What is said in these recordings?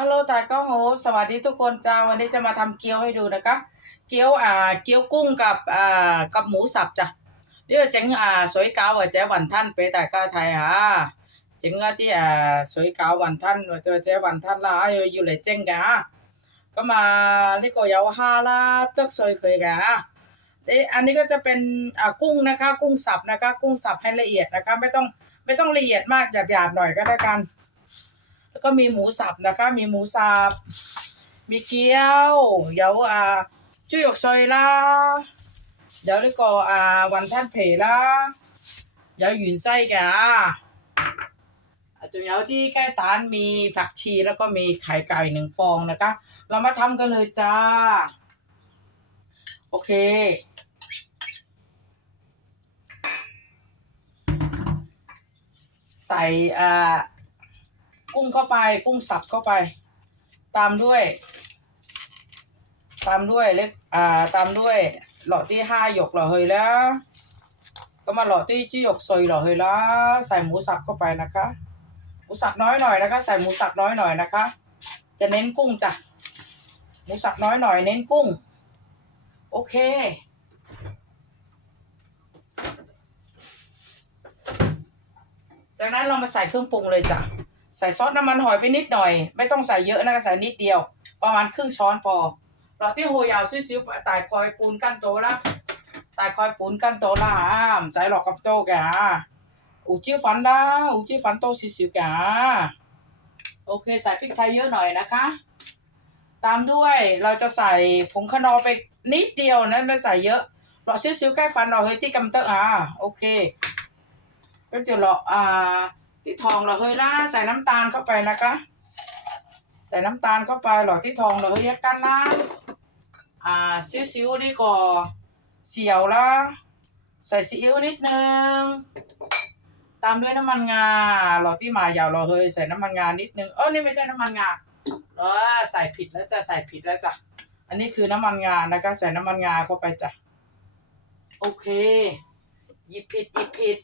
ฮัลโหลตายก้องโหสวัสดีทุกคนจ้าวันนี้จะมาทำเกี๊ยวให้ดูนะคะ เกี๊ยวอ่าเกี๊ยวกุ้งกับอ่ากับหมูสับจ้ะเดี๋ยวเจ๋งอ่าสวยเก๋าอะเจ๊วันท่านไปแต่ก็ไทยอะเจ๋งก็ที่อ่าสวยเก๋าวันท่านตัวเจ๊วันท่านละอยู่เลยเจ๋งกัะก็มานี่ก็ยาวฮาละตักสวยเคยกะอันนี้ก็จะเป็นอ่ากุ้งนะคะ กุ้งสับนะคะ กุ้งสับให้ละเอียดนะคะ ไม่ต้องไม่ต้องละเอียดมากหยาบๆหน่อยก็ได้กัน แล้วก็มีหมูสับนะคะ มีหมูสับ มีเกี๊ยว เดี๋ยวอ่าจุยอกซอยละเดี๋ยวแล้วก็อ่าวันท่านเพละเยวหยุนไส้กะจนเอยวที่ใกล้ตานมีผักชีแล้วก็มีไข่ไก่หนึ่งฟองนะคะ เรามาทำกันเลยจ้า โอเคใส่อ่า กุ้งเข้าไป กุ้งสับเข้าไป ตามด้วย ตามด้วยเล็กอ่าตามด้วย หลอดที่ห้าหยกหล่อเฮยแล้ว ก็มาหลอดที่จี้หยกซอยหล่อเฮยแล้ว ใส่หมูสับเข้าไปนะคะหมูสับน้อยหน่อยนะคะ ใส่หมูสับน้อยหน่อยนะคะ จะเน้นกุ้งจ้ะหมูสับน้อยหน่อย เน้นกุ้ง โอเคจากนั้นเรามาใส่เครื่องปรุงเลยจ้ะ ใส่ซอสน้ำมันหอยไปนิดหน่อย ไม่ต้องใส่เยอะนะคะใส่นิดเดียว ประมาณครึ่งช้อนพอเราที่โหยาวซิวๆตายคอยปูนกันโตละตายคอยปูนกันโตละฮะใส่หลอกกับโตแกอูจิฟันดาอูจิฟันโตซิวๆแกโอเคใส่พริกไทยเยอะหน่อยนะคะ ตามด้วยเราจะใส่ผงขนอไปนิดเดียวนะไม่ใส่เยอะเราซิวๆใกล้ฟันเราเฮ้ยที่กำเตอร์อะโอเคก็จะเราอ่า ที่ทองเราเฮ้ยล่าใส่น้ำตาลเข้าไปนะคะ ใส่น้ำตาลเข้าไปหลอดที่ทองเราเฮ้ยกันล่าอ่าซิ้วๆนี่ก็เสียวละใส่ซีอิ๊วนิดนึงตามด้วยน้ำมันงาหลอดที่หมายาวเราเฮ้ยใส่น้ำมันงานิดนึงเออนี่ไม่ใช่น้ำมันงาเออใส่ผิดแล้วจะใส่ผิดแล้วจ้ะอันนี้คือน้ำมันงานะคะใส่น้ำมันงาเข้าไปจ้ะโอเค หยิบผิดหยิบผิด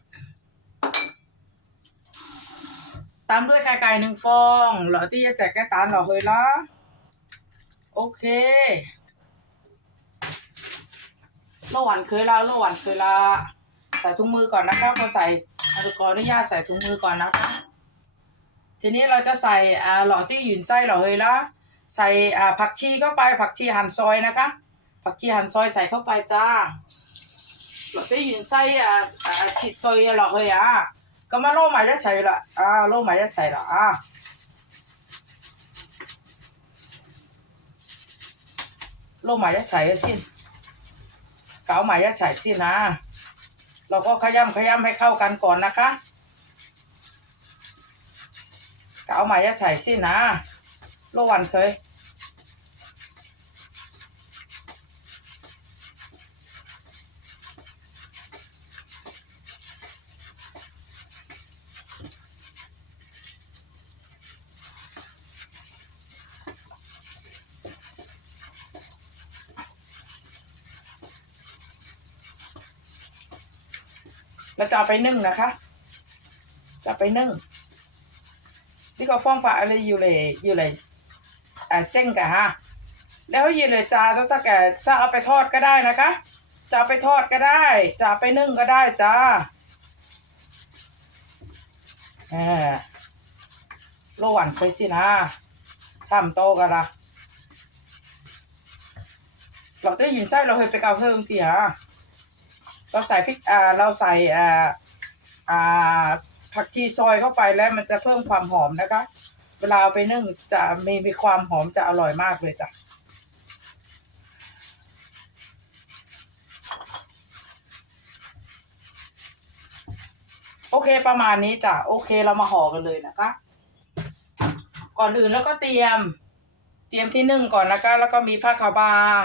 ตามด้วยไข่ไก่หนึ่งฟองเหลอที่จะแจกแก้ตานเหรอเฮ้ยละโอเคโลหวานเคยละโลหวานเคยละใส่ถุงมือก่อนนะคะพอใส่ขออนุญาตใส่ถุงมือก่อนนะคะทีนี้เราจะใส่อ่าหลอดที่หยุนไส้เหรอเฮ้ยละใส่อ่าผักชีเข้าไปผักชีหั่นซอยนะคะ ผักชีหั่นซอยใส่เข้าไปจ้าหลอดที่หยุนไส้อ่าอ่าฉีดซอยเหรอเฮ้ยอะ ก็มาโลหมายจะใช่ละอ่าโลหมาที่ละอ่าโลมายจะใช่สิเก๋าหมายจะใช่สินะ เราก็ขย้ำขย้ำให้เข้ากันก่อนนะคะเก๋าหมายจะใช่สินะโลวันเคย จะเอาไปนึ่งนะคะจะไปนึ่งนี่ก็ฟ้องฝาอะไรอยู่เลยอยู่เลยอ่าเจ้งกันฮะแล้วยู่เลยจ้าแล้วถ้าแกจะเอาไปทอดก็ได้นะคะ จะเอาไปทอดก็ได้จะเอาไปนึ่งก็ได้จ้าแหมโลหวันเคยสินะช่ำโตกันละเราได้ยินไส้เราเคยไปเกาเพิ่มทีฮะ เราใส่พริกอ่าเราใส่อ่าอ่าผักชีซอยเข้าไปแล้วมันจะเพิ่มความหอมนะคะ เวลาไปนึ่งจะมีมีความหอมจะอร่อยมากเลยจ้ะโอเคประมาณนี้จ้ะโอเคเรามาห่อกันเลยนะคะ ก่อนอื่นแล้วก็เตรียม เตรียมที่นึ่งก่อนนะคะ แล้วก็มีผ้าขาวบาง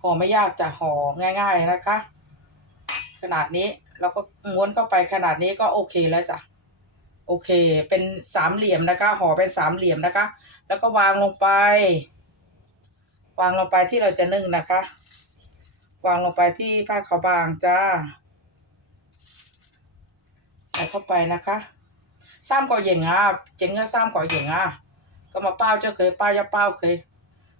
ห่อไม่ยากจะห่อง่าย ๆนะคะ ขนาดนี้เราก็ม้วนเข้าไปขนาดนี้ก็โอเคแล้วจ้ะโอเค เป็นสามเหลี่ยมนะคะห่อเป็นสามเหลี่ยมนะคะ แล้วก็วางลงไป วางลงไปที่เราจะนึ่งนะคะ วางลงไปที่ผ้าขาวบางจ้าใส่เข้าไปนะคะซ้ำก่อเหย่งอะเจ๋งก็ซ้ำก่อเหย่งอะก็มาเป้าเจ้าเคยเป้าจะเป้าเคย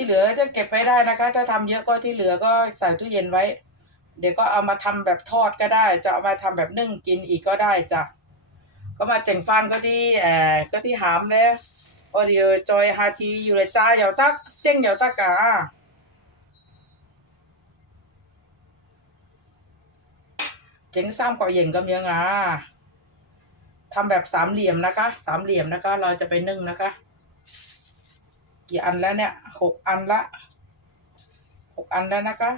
ที่เหลือจะเก็บไว้ได้นะคะ ถ้าทำเยอะก็ที่เหลือก็ใส่ตู้เย็นไว้ เดี๋ยวก็เอามาทำแบบทอดก็ได้ จะเอามาทำแบบนึ่งกินอีกก็ได้จ้ะก็มาเจ๋งฟันก็ที่แออก็ที่หามเลยโอเดียวจอยฮาทีอยู่เลยจ้าเหยาตักเจ๋งเหยาตักกาเจ๋งซ้ำก่อเหย่งก็ยังอะทำแบบสามเหลี่ยมนะคะ สามเหลี่ยมนะคะ เราจะไปนึ่งนะคะ กี่อันแล้วเนี่ยหกอันละหกอันแล้วนะคะ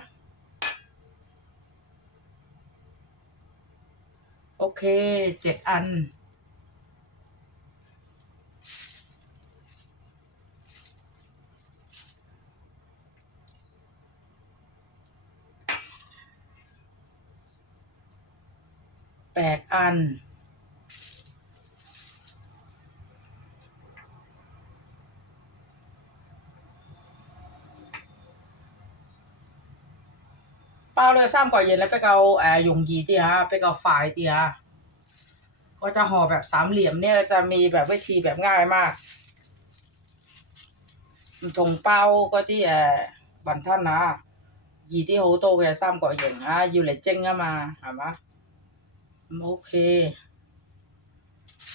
โอเคเจ็ดอัน แปดอัน เลยซ้ำก่อนเย็นแล้วไปเกาแอร์ยงยีที่ฮะไปเกาฝายที่ฮะก็จะห่อแบบสามเหลี่ยมเนี่ยจะมีแบบวิธีแบบง่ายมากถงเป้าก็ที่แอร์บันท่านนะยีที่โฮโตก็จะก่อนเย็นฮะอยู่เลยเจ้งเข้ามาเห็นไหมโอเค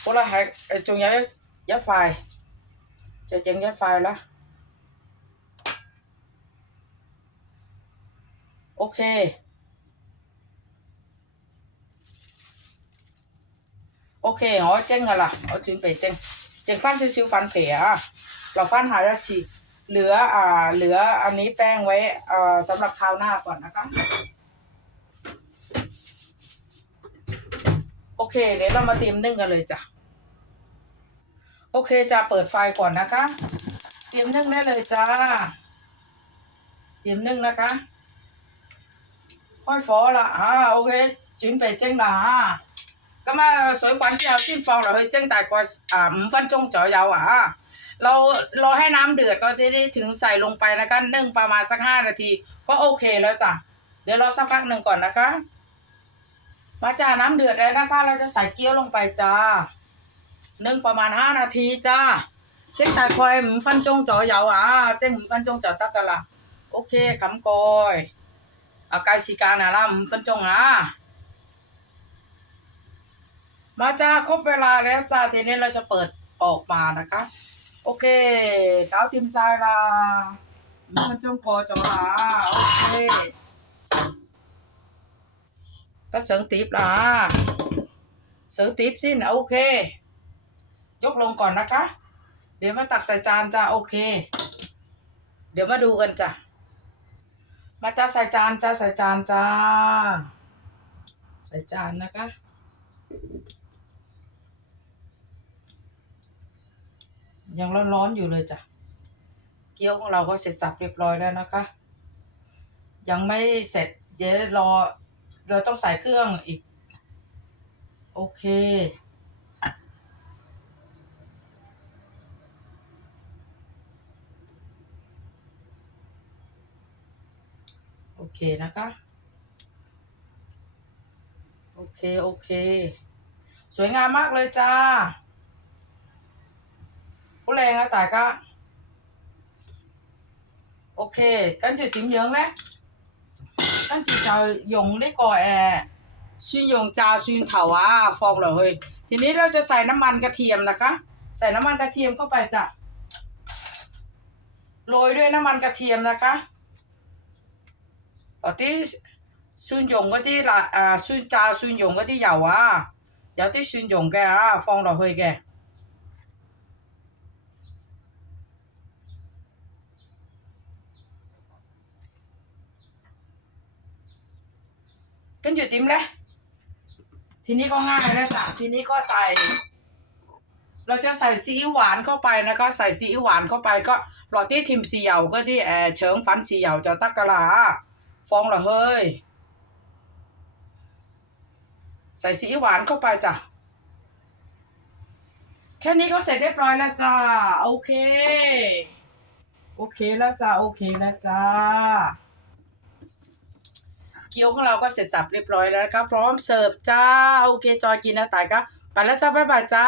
กเราแฮกจงย้ายย้ายไฟจะเจ้งย้ายไฟละ โอเค โอเคเหลืออ่า เหลืออันนี้แป้งไว้เอ่อสำหรับคราวหน้าก่อนนะคะโอเค เดี๋ยวเรามาเตรียมนึ่งกันเลยจ้ะ โอเคจะเปิดไฟก่อนนะคะ เตรียมนึ่งได้เลยจ้า เตรียมนึ่งนะคะ 开火啦吓，OK，准备蒸啦吓。咁啊，水滚之后先放落去蒸大概啊五分钟左右啊เรารอให้น้ำเดือดก็จะได้ถึงใส่ลงไปแล้วก็นึ่งประมาณสักห้านาที ก็โอเคแล้วจ้ะ เดี๋ยวรอสักพักหนึ่งก่อนนะคะ มาจ้าน้ำเดือดแล้วนะคะ เราจะใส่เกี๊ยวลงไปจ้านึ่งประมาณห้านาทีจ้า蒸大概五分钟左右啊，蒸五分钟就得噶啦。OK，冚盖。เอ อากาลสีกลางนาล่ำฟันจงนะมาจ้าครบเวลาแล้วจ้าทีนี้เราจะเปิดออกมานะคะ โอเคเต้าวทิมซายละมันจงพอจงลาโอเคกระเสีงตีบละเสงตีบสิ้นโอเค ยกลงก่อนนะคะ เดี๋ยวมาตักใส่จานจ้าโอเค เดี๋ยวมาดูกันจ้ะ มาจ้าใส่จานจ้าใส่จานจ้า ใส่จานนะคะยังร้อนๆอยู่เลยจ้ะ เกี๊ยวของเราก็เสร็จสับเรียบร้อยแล้วนะคะ ยังไม่เสร็จ เดี๋ยวรอ เราต้องใส่เครื่องอีก โอเค เคนะคะ โอเค โอเค สวยงามมากเลยจ้าผู้แรงอะแต่ก็ โอเค กันจะจิ้มเยอะไหมกันจะจะยงได้ก่อแอซึ่งยงจาซุนเถาว่าฟองเลยเฮ้ยทีนี้เราจะใส่น้ำมันกระเทียมนะคะ ใส่น้ำมันกระเทียมเข้าไปจ้ะโรยด้วยน้ำมันกระเทียมนะคะ ở tí xuyên dùng嗰啲辣à xuyên炸xuyên dùng嗰啲油啊，有啲蒜蓉嘅啊，放落去嘅。跟住点咧？ทีนี้ก็ง่ายแล้วจ้ะทีนี้ก็ใส่ เราจะใส่ซีอิ๊วหวานเข้าไปนะคะ ใส่ซีอิ๊วหวานเข้าไปก็หลอดที่ทิมซีเหยาก็ที่แออเฉิงฝันซีเหยาจะตักกะลา ฟองละเฮ้ย ใส่ซีอิ๊วหวานเข้าไปจ้ะ แค่นี้ก็เสร็จเรียบร้อยแล้วจ้า โอเค โอเคแล้วจ้า โอเคแล้วจ้า เกี๊ยวของเราก็เสร็จสับเรียบร้อยแล้วครับ พร้อมเสิร์ฟจ้า โอเค จอยกินนะตายครับไปแล้วจ้า บ๊ายบายจ้า